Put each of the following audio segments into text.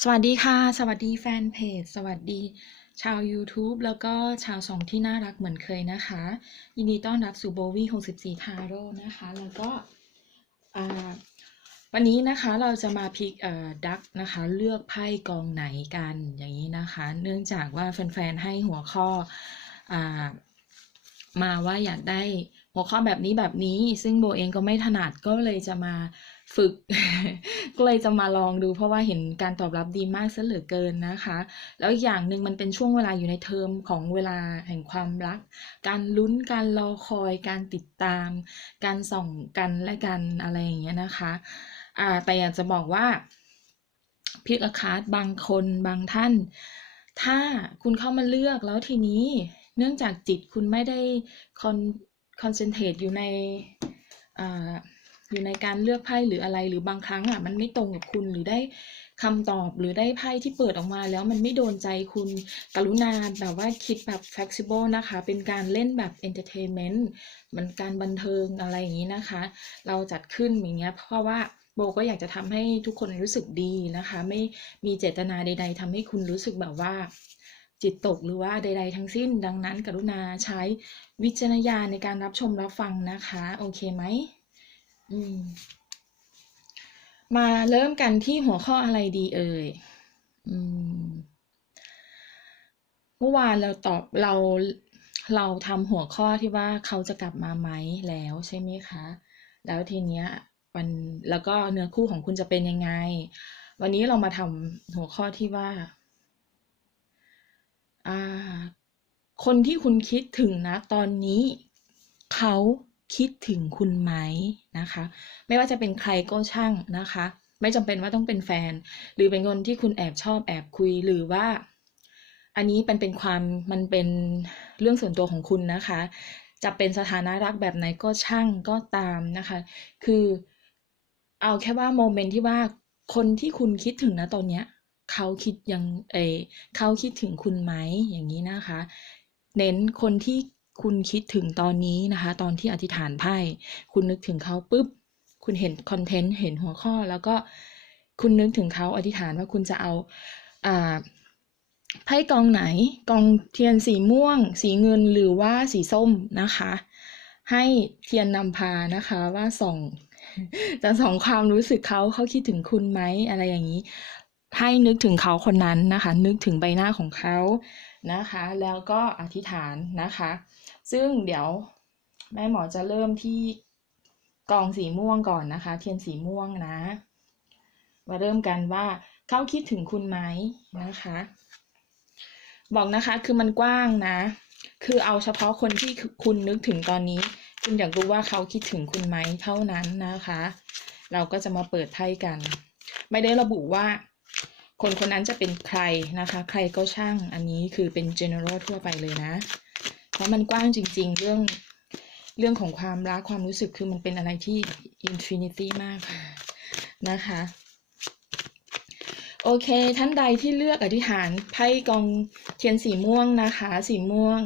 สวัสดีค่ะ สวัสดีแฟนเพจ สวัสดี ชาว YouTube แล้วก็ชาวสองที่น่ารักเหมือนเคยนะคะ ยินดีต้อนรับสู่โบวี่64ทาโร่นะคะ แล้วก็วันนี้นะคะเราจะมาพิกดักนะคะ เลือกไพ่กองไหนกันอย่างนี้นะคะ เนื่องจากว่าแฟนๆให้หัวข้ออมาว่าอยากได้หัวข้อแบบนี้แบบนี้ ซึ่งโบเองก็ไม่ถนัดก็เลยจะมา ฝึก ก็เลยจะมาลองดู เพราะว่าเห็นการตอบรับดีมากซะเหลือเกินนะคะ แล้วอีกอย่างหนึ่งมันเป็นช่วงเวลาอยู่ในเทอมของเวลาแห่งความรัก การลุ้นการรอคอยการติดตาม การส่องกันและกันอะไรอย่างเงี้ยนะคะอ่าแต่อยากจะบอกว่าพิกอคาร์ดบางคนบางท่าน ถ้าคุณเข้ามาเลือกแล้วทีนี้เนื่องจากจิตคุณไม่ได้คอนคอนเซนเทรตอยู่ในอ่า อยู่ในการเลือกไพ่หรืออะไร หรือบางครั้งอะมันไม่ตรงกับคุณหรือได้คำตอบหรือได้ไพ่ที่เปิดออกมาแล้วมันไม่โดนใจคุณกรุณาแบบว่าคิดแบบ flexible นะคะ เป็นการเล่นแบบ entertainment มันการบันเทิงอะไรอย่างนี้นะคะ เราจัดขึ้นอย่างเงี้ยเพราะว่าโบก็อยากจะทำให้ทุกคนรู้สึกดีนะคะ ไม่มีเจตนาใด ๆทำให้คุณรู้สึกแบบว่า จิตตกหรือว่าใด ๆ ทั้งสิ้น ดังนั้น กรุณาใช้วิจารณญาณในการรับชมรับฟังนะคะ โอเคไหม มาเริ่มกันที่หัวข้ออะไรดีเอ่ยเมื่อวานเราตอบเราเราทำหัวข้อที่ว่าเขาจะกลับมาไหมแล้วใช่ไหมคะ แล้วทีเนี้ยวันแล้วก็เนื้อคู่ของคุณจะเป็นยังไง วันนี้เรามาทำหัวข้อที่ว่าคนที่คุณคิดถึงนะตอนนี้ เขา คิดถึงคุณไหมนะคะ ไม่ว่าจะเป็นใครก็ช่างนะคะ ไม่จำเป็นว่าต้องเป็นแฟน หรือเป็นคนที่คุณแอบชอบแอบคุยหรือว่า อันนี้เป็นเป็นความมันเป็นเรื่องส่วนตัวของคุณนะคะ จะเป็นสถานะรักแบบไหนก็ช่างก็ตามนะคะ คือเอาแค่ว่าโมเมนต์ที่ว่าคนที่คุณคิดถึงนะตอนเนี้ยเขาคิดยังเออเขาคิดถึงคุณไหมอย่างนี้นะคะ เน้นคนที่ คุณคิดถึงตอนนี้นะคะ ตอนที่อธิษฐานไพ่คุณนึกถึงเขาปุ๊บ คุณเห็นคอนเทนต์เห็นหัวข้อ แล้วก็คุณนึกถึงเขาอธิษฐานว่าคุณจะเอาอ่าไพ่กองไหนกองเทียนสีม่วง สีเงินหรือว่าสีส้มนะคะ ให้เทียนนำพานะคะว่าส่องจะส่องความรู้สึกเขาเขาคิดถึงคุณไหมอะไรอย่างนี้ ให้นึกถึงเขาคนนั้นนะคะ นึกถึงใบหน้าของเขานะคะ แล้วก็อธิษฐานนะคะ ซึ่งเดี๋ยวแม่หมอจะเริ่มที่กองสีม่วงก่อนนะคะ เทียนสีม่วงนะ มาเริ่มกันว่าเขาคิดถึงคุณไหมนะคะ บอกนะคะคือมันกว้างนะ คือเอาเฉพาะคนที่คุณนึกถึงตอนนี้ คุณอยากรู้ว่าเขาคิดถึงคุณไหมเท่านั้นนะคะ เราก็จะมาเปิดไพ่กัน ไม่ได้ระบุว่า คนคนนั้นจะเป็นใครนะคะ ใครก็ช่างอันนี้คือเป็น general ทั่วไปเลยนะ เพราะมันกว้างจริง ๆ เรื่องเรื่องของความรักความรู้สึกคือมันเป็นอะไรที่ infinity มากนะคะ โอเค ท่านใดที่เลือกอธิษฐานไพ่กองเทียนสีม่วงนะคะ สีม่วง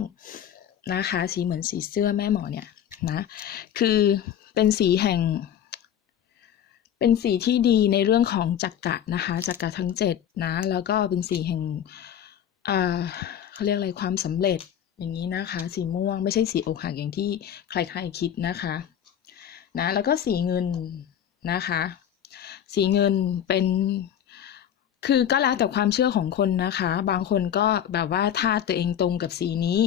นะคะ สีเหมือนสีเสื้อแม่หมอเนี่ยนะคือเป็นสีแห่ง เป็นสีที่ดีในเรื่องของจักระนะคะจักระทั้งเจ็ดนะ แล้วก็เป็นสีแห่งอ่าเขาเรียกอะไรความสำเร็จ อย่างนี้นะคะ สีม่วงไม่ใช่สีอกหักอย่างที่ใครๆคิดนะคะนะแล้วก็สีเงินนะคะ สีเงินเป็นคือก็แล้วแต่ความเชื่อของคนนะคะ บางคนก็แบบว่าถ้าตัวเองตรงกับสีนี้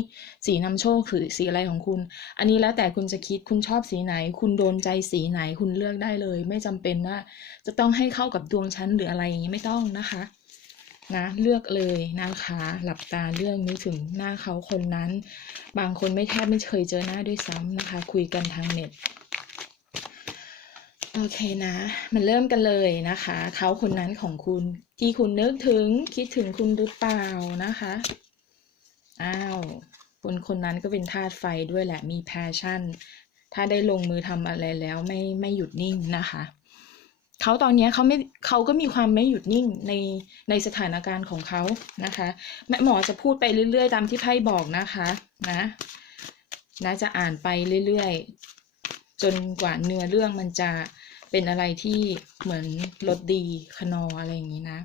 สีนำโชคคือสีอะไรของคุณ อันนี้แล้วแต่คุณจะคิดคุณชอบสีไหน คุณโดนใจสีไหนคุณเลือกได้เลย ไม่จำเป็นว่าจะต้องให้เข้ากับดวงชั้นหรืออะไรอย่างนี้ไม่ต้องนะคะ นะเลือกเลยนะคะ หลับตาเลือกนึกถึงหน้าเขาคนนั้น บางคนไม่แทบไม่เคยเจอหน้าด้วยซ้ำนะคะ คุยกันทางเน็ตโอเคนะมันเริ่มกันเลยนะคะ เขาคนนั้นของคุณที่คุณนึกถึงคิดถึงคุณหรือเปล่านะคะอ้าวคนคนนั้นก็เป็นธาตุไฟด้วยแหละมี passion ถ้าได้ลงมือทำอะไรแล้วไม่ไม่หยุดนิ่งนะคะ เขาตอนนี้เขาไม่เขาก็มีความไม่หยุดนิ่งในในสถานการณ์ของเขานะคะแม่หมอจะพูดไปเรื่อย ๆ ตามที่ไพ่บอกนะคะนะนะจะอ่านไปเรื่อย ๆ จนกว่าเนื้อเรื่องมันจะเป็นอะไรที่เหมือนรสดีขนออะไรอย่างนี้นะ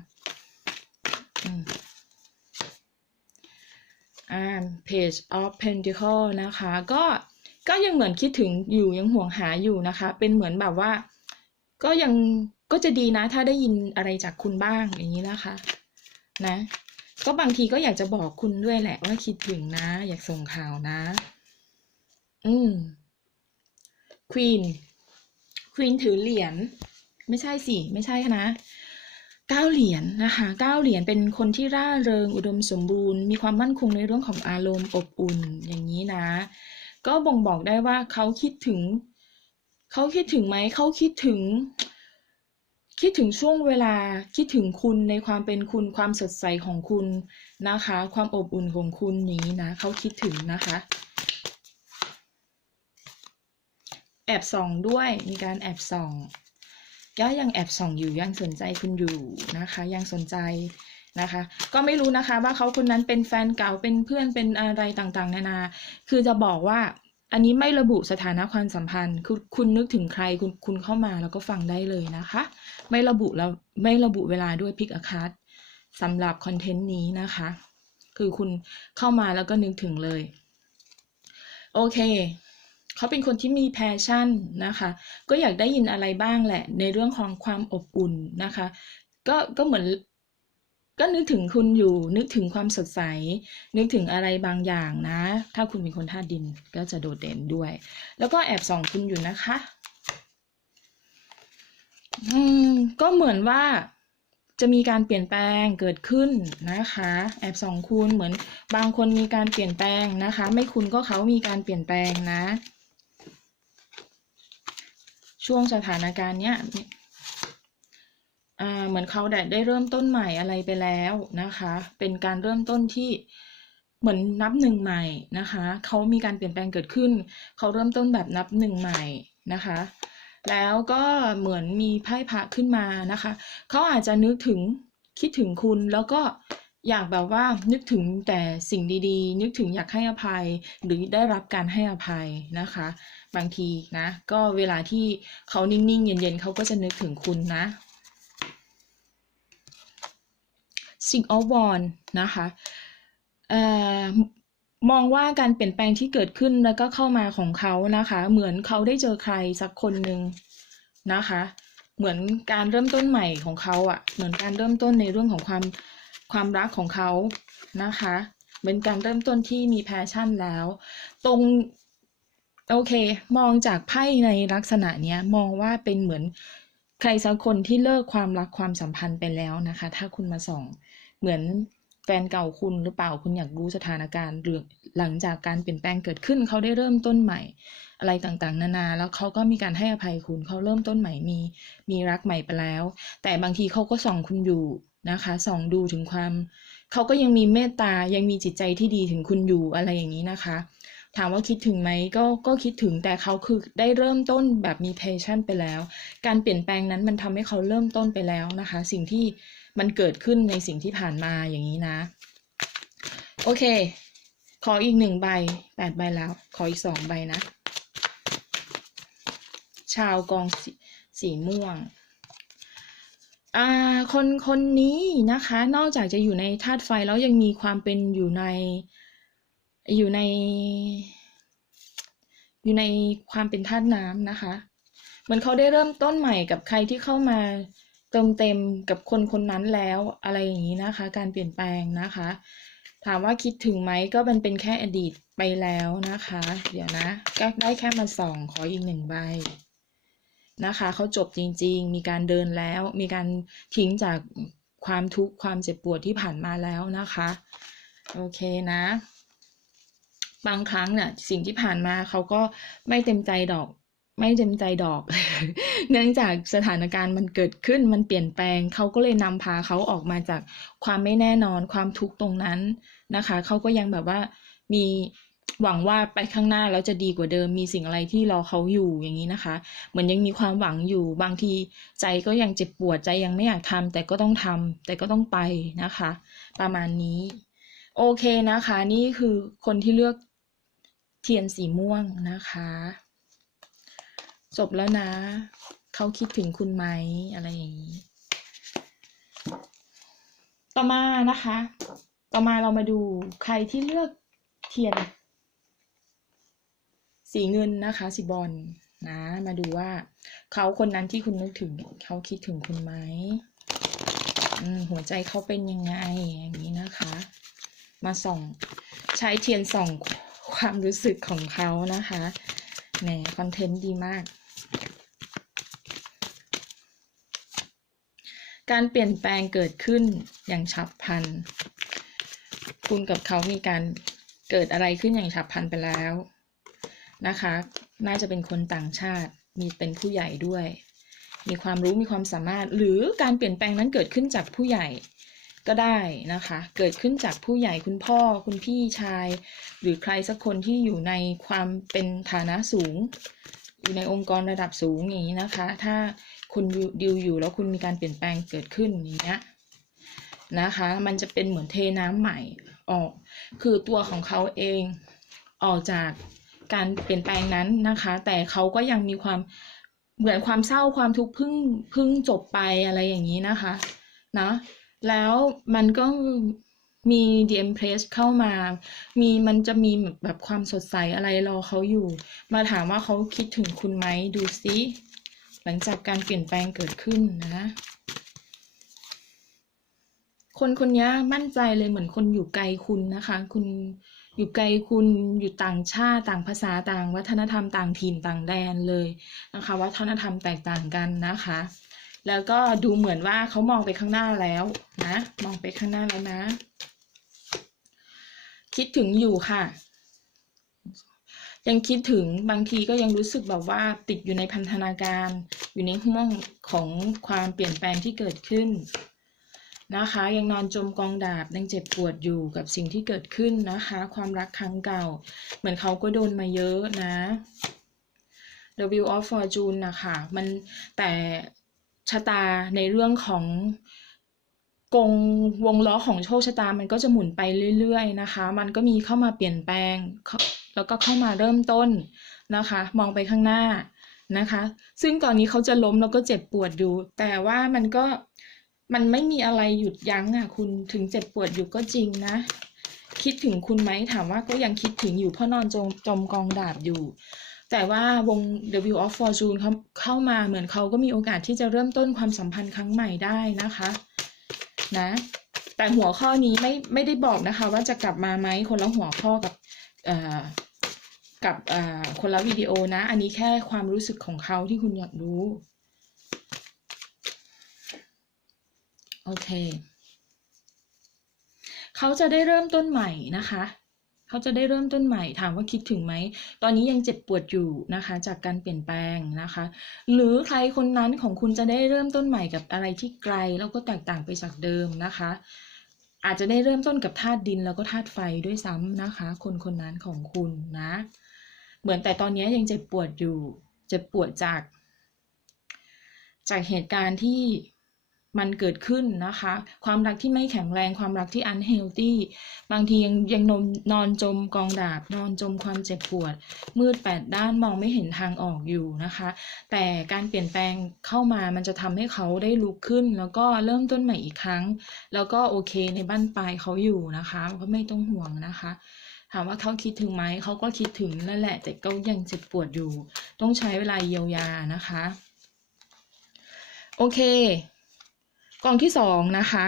อ่า page of pentacle นะคะ ก็ก็ยังเหมือนคิดถึงอยู่ยังห่วงหาอยู่นะคะ เป็นเหมือนแบบว่า ก็ยังก็จะดีนะ ถ้าได้ยินอะไรจากคุณบ้างอย่างนี้นะคะ นะ ก็บางทีก็อยากจะบอกคุณด้วยแหละ ว่าคิดถึงนะ อยากส่งข่าวนะ อืม Queen Queen ถือเหรียญไม่ใช่สิ ไม่ใช่นะเก้าเหรียญนะคะเก้าเหรียญเป็นคนที่ร่าเริงอุดมสมบูรณ์ มีความมั่นคงในเรื่องของอารมณ์อบอุ่นอย่างนี้นะ ก็บ่งบอกได้ว่าเขาคิดถึง เขาคิดถึงไหมเขาคิดถึง คิดถึงช่วงเวลาคิดถึงคุณในความเป็นคุณความสดใสของคุณนะคะ ความอบอุ่นของคุณนี้นะเขาคิดถึงนะคะ แอบส่องด้วยมีการแอบส่องย่ายังแอบส่องอยู่ยังสนใจคุณอยู่นะคะ ยังสนใจนะคะ ก็ไม่รู้นะคะว่าเขาคนนั้นเป็นแฟนเก่าเป็นเพื่อนเป็นอะไรต่างๆ นานา คือจะบอกว่า อันนี้ไม่ระบุสถานะความสัมพันธ์คือคุณนึกถึงใครคุณคุณเข้ามาแล้วก็ฟังได้เลยนะคะ ไม่ระบุแล้วไม่ระบุเวลาด้วยพิกอาคัสสำหรับคอนเทนต์นี้นะคะ คือคุณเข้ามาแล้วก็นึกถึงเลย โอเค เขาเป็นคนที่มีแพชชั่นนะคะ ก็อยากได้ยินอะไรบ้างแหละ ในเรื่องของความอบอุ่นนะคะ ก็ก็เหมือน ก็นึกถึงคุณอยู่ นึกถึงความสดใส นึกถึงอะไรบางอย่างนะ ถ้าคุณเป็นคนธาตุดินก็จะโดดเด่นด้วย แล้วก็แอบส่องคุณอยู่นะคะ อืม ก็เหมือนว่าจะมีการเปลี่ยนแปลงเกิดขึ้นนะคะ แอบส่องคุณเหมือนบางคนมีการเปลี่ยนแปลงนะคะ ไม่คุณก็เขามีการเปลี่ยนแปลงนะ ช่วงสถานการณ์เนี้ย เหมือนเขาได้ได้เริ่มต้นใหม่อะไรไปแล้วนะคะ เป็นการเริ่มต้นที่เหมือนนับหนึ่งใหม่นะคะเขามีการเปลี่ยนแปลงเกิดขึ้นเขาเริ่มต้นแบบนับหนึ่งใหม่นะคะ แล้วก็เหมือนมีไพ่พระขึ้นมานะคะเขาอาจจะนึกถึงคิดถึงคุณแล้วก็อยากแบบว่านึกถึงแต่สิ่งดีๆ นึกถึงอยากให้อภัย หรือได้รับการให้อภัยนะคะ บางทีนะ ก็เวลาที่เขานิ่งๆ เย็นๆเขาก็จะนึกถึงคุณนะ สิ่งอวอนนะคะออมองว่าการเปลี่ยนแปลงที่เกิดขึ้นแล้วก็เข้ามาของเขานะคะ เหมือนเขาได้เจอใครสักคนหนึ่งนะคะ เหมือนการเริ่มต้นใหม่ของเขาอะ่ะ เหมือนการเริ่มต้นในเรื่องของความความรักของเขานะคะเป็นการเริ่มต้นที่มีแพชชั่นแล้ว ตรงโอเค มองจากไพ่ในลักษณะเนี้ยมองว่าเป็นเหมือน ใครสักคนที่เลิกความรักความสัมพันธ์ไปแล้วนะคะ ถ้าคุณมาส่อง เหมือนแฟนเก่าคุณหรือเปล่าคุณอยากรู้สถานการณ์หรือหลังจากการเปลี่ยนแปลงเกิดขึ้นเขาได้เริ่มต้นใหม่ อะไรต่างๆ นานา แล้วเขาก็มีการให้อภัยคุณเขาเริ่มต้นใหม่มีมีรักใหม่ไปแล้ว แต่บางทีเขาก็ส่องคุณอยู่นะคะ ส่องดูถึงความเขาก็ยังมีเมตตายังมีจิตใจที่ดีถึงคุณอยู่อะไรอย่างนี้นะคะ ถามว่าคิดถึงไหมก็ก็คิดถึงแต่เขาคือได้เริ่มต้นแบบมี passion ไปแล้ว การเปลี่ยนแปลงนั้นมันทำให้เขาเริ่มต้นไปแล้วนะคะ สิ่งที่มันเกิดขึ้นในสิ่งที่ผ่านมาอย่างนี้นะ โอเค ขออีกหนึ่งใบแปดใบแล้ว ขออีกสองใบนะ ชาวกองสสีม่วงอ่าคนคนนี้นะคะ นอกจากจะอยู่ในธาตุไฟแล้วยังมีความเป็นอยู่ในอยู่ใน อยู่ในความเป็นธาตุน้ำนะคะ เหมือนเขาได้เริ่มต้นใหม่กับใครที่เข้ามาเติมเต็มกับคนคนนั้นแล้วอะไรอย่างนี้นะคะ การเปลี่ยนแปลงนะคะ ถามว่าคิดถึงไหมก็มันเป็นแค่อดีตไปแล้วนะคะ เดี๋ยวนะก็ได้แค่มาสองขออีกหนึ่งใบนะคะเขาจบจริง ๆ มีการเดินแล้ว มีการทิ้งจากความทุกข์ความเจ็บปวดที่ผ่านมาแล้วนะคะ โอเคนะ บางครั้งเนี่ยสิ่งที่ผ่านมาเขาก็ไม่เต็มใจดอก ไม่เต็มใจดอก เนื่องจากสถานการณ์มันเกิดขึ้นมันเปลี่ยนแปลงเขาก็เลยนำพาเขาออกมาจากความไม่แน่นอนความทุกข์ตรงนั้นนะคะเขาก็ยังแบบว่ามีหวังว่าไปข้างหน้าแล้วจะดีกว่าเดิมมีสิ่งอะไรที่รอเขาอยู่อย่างนี้นะคะ เหมือนยังมีความหวังอยู่บางทีใจก็ยังเจ็บปวดใจยังไม่อยากทำแต่ก็ต้องทำแต่ก็ต้องไปนะคะ ประมาณนี้ โอเคนะคะ นี่คือคนที่เลือก เทียนสีม่วงนะคะ จบแล้วนะ เขาคิดถึงคุณไหมอะไรอย่างนี้ ต่อมานะคะ ต่อมาเรามาดูใครที่เลือกเทียน สีเงินนะคะสีบอลนะ มาดูว่าเขาคนนั้นที่คุณนึกถึงเขาคิดถึงคุณไหมอืมหัวใจเขาเป็นยังไงอย่างนี้นะคะ มาส่อง ใช้เทียนส่อง ความรู้สึกของเขานะคะแหมคอนเทนต์ดีมาก การเปลี่ยนแปลงเกิดขึ้นอย่างฉับพลัน คุณกับเขามีการเกิดอะไรขึ้นอย่างฉับพลันไปแล้วนะคะ น่าจะเป็นคนต่างชาติ มีเป็นผู้ใหญ่ด้วย มีความรู้มีความสามารถ หรือการเปลี่ยนแปลงนั้นเกิดขึ้นจากผู้ใหญ่ ก็ได้นะคะ เกิดขึ้นจากผู้ใหญ่คุณพ่อคุณพี่ชาย หรือใครสักคนที่อยู่ในความเป็นฐานะสูง อยู่ในองค์กรระดับสูงอย่างนี้นะคะ ถ้าคุณดิวอยู่แล้วคุณมีการเปลี่ยนแปลงเกิดขึ้นอย่างเงี้ยนะคะ มันจะเป็นเหมือนเทน้ำใหม่ออก คือตัวของเขาเองออกจากการเปลี่ยนแปลงนั้นนะคะ แต่เขาก็ยังมีความเหมือนความเศร้าความทุกข์เพิ่งเพิ่งจบไปอะไรอย่างนี้นะคะ นะ แล้วมันก็มีดีเอ็มเพรสเข้ามา มีมันจะมีแบบความสดใสอะไรรอเขาอยู่ มาถามว่าเขาคิดถึงคุณไหมดูซิหลังจากการเปลี่ยนแปลงเกิดขึ้นนะ คนคนนี้มั่นใจเลยเหมือนคนอยู่ไกลคุณนะคะ คุณอยู่ไกลคุณอยู่ต่างชาติต่างภาษาต่าง วัฒนธรรมต่างถิ่นต่างแดนเลยนะคะ วัฒนธรรมแตกต่างกันนะคะ แล้วก็ดูเหมือนว่าเขามองไปข้างหน้าแล้วนะ มองไปข้างหน้าแล้วนะ คิดถึงอยู่ค่ะ ยังคิดถึงบางทีก็ยังรู้สึกแบบว่าติดอยู่ในพันธนาการ อยู่ในห่วงของความเปลี่ยนแปลงที่เกิดขึ้นนะคะยังนอนจมกองดาบยังเจ็บปวดอยู่กับสิ่งที่เกิดขึ้นนะคะ ความรักครั้งเก่า เหมือนเขาก็โดนมาเยอะนะ The Wheel of Fortune นะคะมันแต่ ชะตาในเรื่องของกงวงล้อของโชคชะตามันก็จะหมุนไปเรื่อยๆนะคะ มันก็มีเข้ามาเปลี่ยนแปลง แล้วก็เข้ามาเริ่มต้นนะคะ มองไปข้างหน้านะคะ ซึ่งตอนนี้เขาจะล้มแล้วก็เจ็บปวดอยู่ แต่ว่ามันก็มันไม่มีอะไรหยุดยั้งอะคุณถึงเจ็บปวดอยู่ก็จริงนะ คิดถึงคุณไหมถามว่าก็ยังคิดถึงอยู่เพราะนอนจมจมกองดาบอยู่ แต่ว่าวง The Wheel of Fortune เขาเข้ามาเหมือนเขาก็มีโอกาสที่จะเริ่มต้นความสัมพันธ์ครั้งใหม่ได้นะคะนะแต่หัวข้อนี้ไม่ไม่ได้บอกนะคะว่าจะกลับมาไหมคนละหัวข้อกับกับคนละวิดีโอนะ อันนี้แค่ความรู้สึกของเขาที่คุณอยากรู้ โอเค เขาจะได้เริ่มต้นใหม่นะคะ เขาจะได้เริ่มต้นใหม่ถามว่าคิดถึงไหม ตอนนี้ยังเจ็บปวดอยู่นะคะ จากการเปลี่ยนแปลงนะคะ หรือใครคนนั้นของคุณจะได้เริ่มต้นใหม่กับอะไรที่ไกล แล้วก็แตกต่างไปจากเดิมนะคะ อาจจะได้เริ่มต้นกับธาตุดินแล้วก็ธาตุไฟด้วยซ้ำนะคะ คนคนนั้นของคุณนะ เหมือนแต่ตอนนี้ยังเจ็บปวดอยู่ เจ็บปวดจาก จากเหตุการณ์ที่ มันเกิดขึ้นนะคะ ความรักที่ไม่แข็งแรงความรักที่ unhealthy บางทียังยังนอนอนจมกองดาบ นอนจมความเจ็บปวด มืดแปดด้านมองไม่เห็นทางออกอยู่นะคะ แต่การเปลี่ยนแปลงเข้ามามันจะทำให้เขาได้ลุกขึ้น แล้วก็เริ่มต้นใหม่อีกครั้ง แล้วก็โอเคในบ้านปลายเขาอยู่นะคะก็ไม่ต้องห่วงนะคะถามว่าเขาคิดถึงไหม เขาก็คิดถึงนั่นแหละ แต่ก็ยังเจ็บปวดอยู่ ต้องใช้เวลาเยียวยานะคะ โอเค กองที่สองนะคะ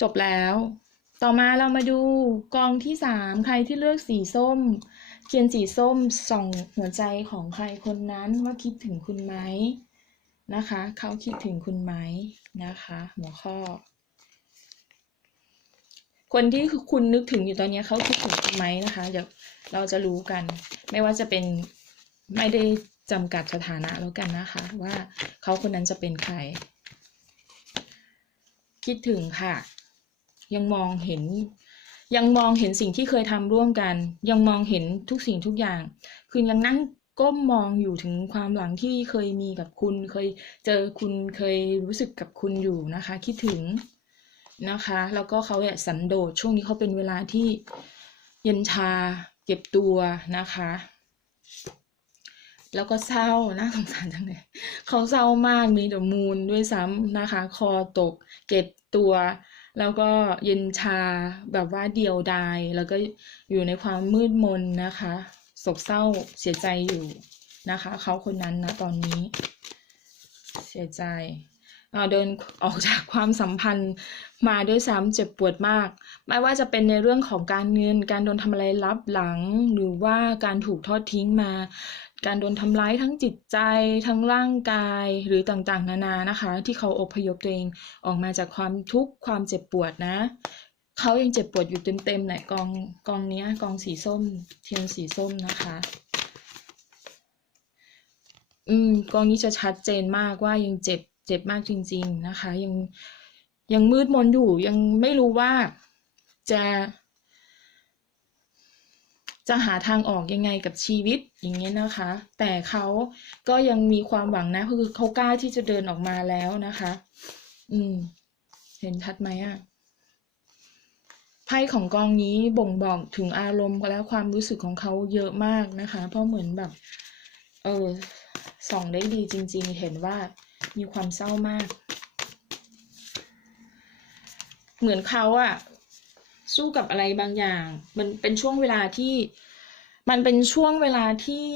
จบแล้ว ต่อมาเรามาดูกองที่สามใครที่เลือกสีส้มเขียนสีส้มส่องหัวใจของใครคนนั้นว่าคิดถึงคุณไหมนะคะ เขาคิดถึงคุณไหมนะคะ หัวข้อ คนที่คุณนึกถึงอยู่ตอนนี้เขาคิดถึงคุณไหมนะคะ เดี๋ยวเราจะรู้กัน ไม่ว่าจะเป็นไม่ได้จำกัดสถานะแล้วกันนะคะ ว่าเขาคนนั้นจะเป็นใคร คิดถึงค่ะ ยังมองเห็น ยังมองเห็นสิ่งที่เคยทำร่วมกัน ยังมองเห็นทุกสิ่งทุกอย่าง คือยังนั่งก้มมองอยู่ถึงความหลังที่เคยมีกับคุณ เคยเจอคุณเคยรู้สึกกับคุณอยู่นะคะ คิดถึงนะคะ แล้วก็เขาเนี่ยสันโดษช่วงนี้เขาเป็นเวลาที่เย็นชาเก็บตัวนะคะ แล้วก็เศร้าน่าสงสารจังเลยเขาเศร้ามากมีเดอะมูนด้วยซ้ำนะคะ คอตกเก็บตัว แล้วก็เย็นชาแบบว่าเดียวดาย แล้วก็อยู่ในความมืดมนนะคะโศกเศร้าเสียใจอยู่นะคะ เขาคนนั้นนะตอนนี้ เสียใจเดินออกจากความสัมพันธ์มาด้วยซ้ำเจ็บปวดมาก ไม่ว่าจะเป็นในเรื่องของการเงิน การโดนทำอะไรลับหลัง หรือว่าการถูกทอดทิ้งมา การโดนทำร้ายทั้งจิตใจ ทั้งร่างกายหรือต่างๆ นานานะคะ ที่เขาอพยพตัวเองออกมาจากความทุกข์ความเจ็บปวดนะ เขายังเจ็บปวดอยู่เต็มๆแหละกองกองนี้กองสีส้ม เทียนสีส้มนะคะ อืมกองนี้จะชัดเจนมากว่ายังเจ็บเจ็บมากจริง ๆนะคะ ยังยังมืดมนอยู่ยังไม่รู้ว่าจะ จะหาทางออกยังไงกับชีวิตอย่างเงี้ยนะคะ แต่เขาก็ยังมีความหวังนะคือเขากล้าที่จะเดินออกมาแล้วนะคะ อืม เห็นชัดไหมอะไพ่ของกองนี้บ่งบอกถึงอารมณ์และความรู้สึกของเขาเยอะมากนะคะ เพราะเหมือนแบบ เออส่องได้ดีจริง ๆ เห็นว่ามีความเศร้ามาก เหมือนเขาอะ สู้กับอะไรบางอย่าง มันเป็นช่วงเวลาที่ มันเป็นช่วงเวลาที่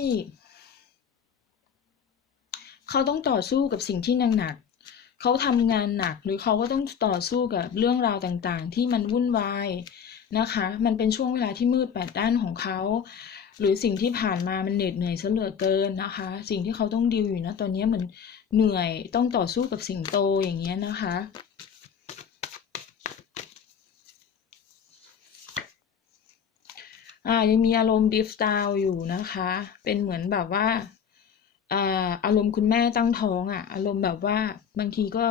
เขาต้องต่อสู้กับสิ่งที่หนักๆเขาทำงานหนักหรือเขาก็ต้องต่อสู้กับเรื่องราวต่างๆ ที่มันวุ่นวายนะคะ มันเป็นช่วงเวลาที่มืดแปดด้านของเขา หรือสิ่งที่ผ่านมามันเหน็ดเหนื่อยซะเหลือเกินนะคะ สิ่งที่เขาต้องดีลอยู่นะตอนนี้เหมือนเหนื่อยต้องต่อสู้กับสิ่งโตอย่างเงี้ยนะคะ อ่ายังมีอารมณ์ดิฟดาวอยู่นะคะ เป็นเหมือนแบบว่าอ่าอารมณ์คุณแม่ตั้งท้องอะ อารมณ์แบบว่าบางทีก็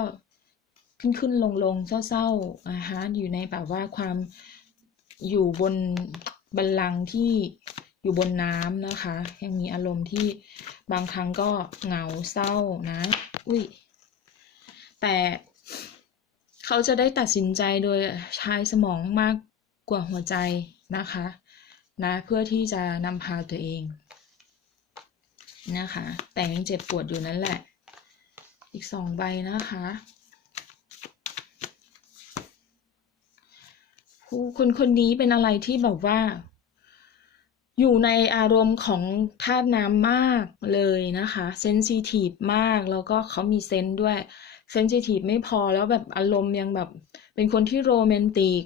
ขึ้นขึ้นลงลงเศร้าๆนะคะอยู่ในแบบว่าความอยู่บนบัลลังก์ที่อยู่บนน้ำนะคะ ยังมีอารมณ์ที่บางครั้งก็เหงาเศร้านะ อุ้ยแต่เขาจะได้ตัดสินใจโดยใช้สมองมากกว่าหัวใจนะคะ นะเพื่อที่จะนำพาตัวเองนะคะ แต่ยังเจ็บปวดอยู่นั่นแหละ อีกสองใบนะคะคนคนนี้เป็นอะไรที่แบบว่า อยู่ในอารมณ์ของธาตุน้ำมากเลยนะคะเซนซิทีฟมากแล้วก็เขามีเซนด้วยเซนซิทีฟไม่พอแล้วแบบอารมณ์ยังแบบ เป็นคนที่โรแมนติก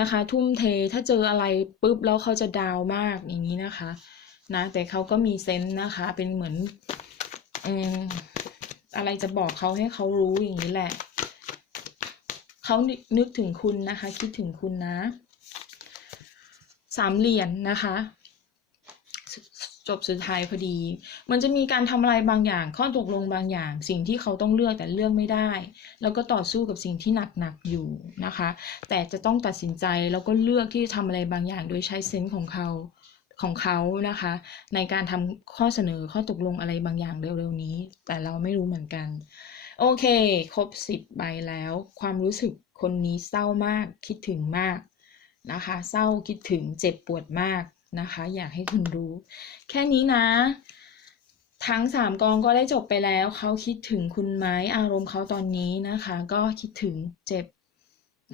นะคะ ทุ่มเทถ้าเจออะไรปุ๊บแล้วเขาจะดาวมากอย่างนี้นะคะนะแต่เขาก็มีเซนส์นะคะ เป็นเหมือนอืมอะไรจะบอกเขาให้เขารู้อย่างนี้แหละเขานึกถึงคุณนะคะ คิดถึงคุณนะ สามเหรียญนนะคะ จบสุดท้ายพอดี มันจะมีการทำอะไรบางอย่าง ข้อตกลงบางอย่าง สิ่งที่เขาต้องเลือกแต่เลือกไม่ได้ แล้วก็ต่อสู้กับสิ่งที่หนักๆอยู่นะคะ แต่จะต้องตัดสินใจแล้วก็เลือกที่จะทำอะไรบางอย่าง โดยใช้เซนส์ของเขาของเขานะคะ ในการทำข้อเสนอข้อตกลงอะไรบางอย่างเร็วๆนี้ แต่เราไม่รู้เหมือนกัน โอเค ครบสิบใบแล้ว ความรู้สึกคนนี้เศร้ามากคิดถึงมากนะคะ เศร้าคิดถึงเจ็บปวดมาก นะคะ อยากให้คุณรู้ แค่นี้นะ ทั้งสามกองก็ได้จบไปแล้ว เขาคิดถึงคุณไหมอารมณ์เขาตอนนี้นะคะ ก็คิดถึงเจ็บ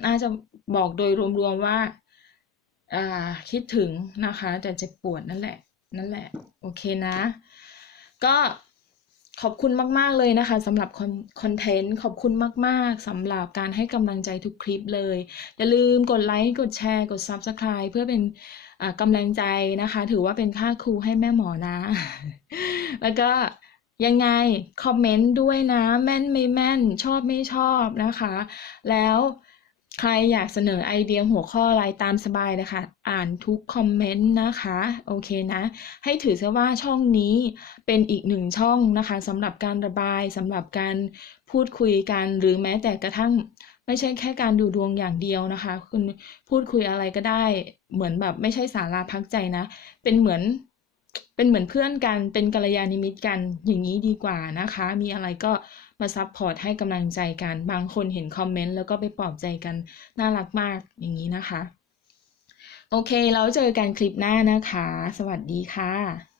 น่าจะบอกโดยรวมๆว่าอ่าคิดถึงนะคะ แต่เจ็บปวดนั่นแหละ นั่นแหละ โอเคนะ ก็ขอบคุณมาก ๆ เลยนะคะสำหรับคอนเทนต์ ขอบคุณมาก ๆสำหรับการให้กำลังใจทุกคลิปเลย อย่าลืมกดไลค์ กดแชร์ กด Subscribe เพื่อเป็น กำลังใจนะคะ ถือว่าเป็นค่าครูให้แม่หมอนะ แล้วก็ยังไง คอมเมนต์ด้วยนะ แม่นไม่แม่นชอบไม่ชอบนะคะ แล้วใครอยากเสนอไอเดียหัวข้ออะไรตามสบายเลยค่ะ อ่านทุกคอมเมนต์นะคะ โอเคนะ ให้ถือซะว่าช่องนี้เป็นอีกหนึ่งช่องนะคะสำหรับการระบายสำหรับการพูดคุยกันหรือแม้แต่กระทั่ง ไม่ใช่แค่การดูดวงอย่างเดียวนะคะ คุณพูดคุยอะไรก็ได้ เหมือนแบบไม่ใช่สาราพักใจนะ เป็นเหมือนเป็นเหมือนเพื่อนกัน เป็นกัลยาณมิตรกันอย่างนี้ดีกว่านะคะ มีอะไรก็มาซับพอร์ตให้กำลังใจกัน บางคนเห็นคอมเมนต์แล้วก็ไปปลอบใจกันน่ารักมากอย่างนี้นะคะ โอเคแล้วเจอกันคลิปหน้านะคะ สวัสดีค่ะ